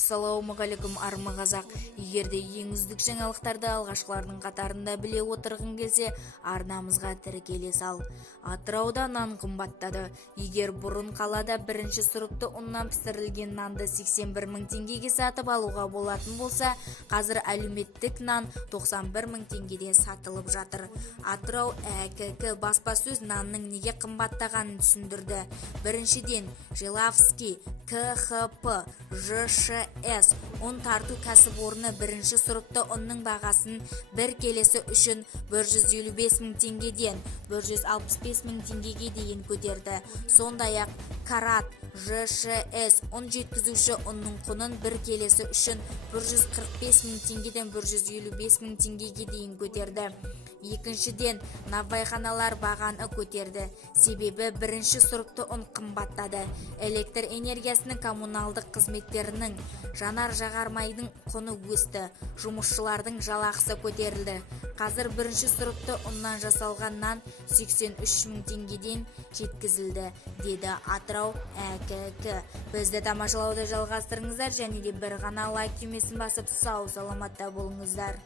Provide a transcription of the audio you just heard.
Ассалаумағалейкум армы қазақ. Егерде ең үздік жаңалықтарды алғашқылардың қатарында біле отырғың келсе, арнамызға тіркеле сал. Атырауда нан қымбаттады. Егер бұрын қалада бірінші сұрыпты ұннан пісірілген нанды 81 мың теңгеге сатып алуға болатын болса, қазір әлеуметтік нан 91 мың теңгеден сатылып жатыр. Атырау АКК баспасөз нанның неге қымбаттағанын түсіндірді. Біріншіден, Желавский КХП ЖШС ұн тарту кәсіпорны бірінші сұрыпты ұнның бағасын бір келесі үшін 155 мың теңгеден 165 мың теңгеге дейін көтерді. Сондай-ақ Карат ЖШС ұн жеткізуші ұнның құнын бір келесі үшін 145 мың теңгеден 155 мың теңгеге дейін көтерді. Екіншіден, наубайханалар бағаны көтерді. Себебі бірінші сұрыпты ұн қымбаттады. Электр энергиясының коммуналдық қызметтерінің жанар-жағармайдың құны өсті. Жұмысшылардың жалақысы көтерілді. Қазір бірінші сұрыпты ұннан жасалған нан 83 мың теңгеден жеткізілді, деді Атырау АКК. Бізді тамашалауды жалғастырыңыздар және де бір ғана лайк түймесін басып сау саламатта болыңыздар.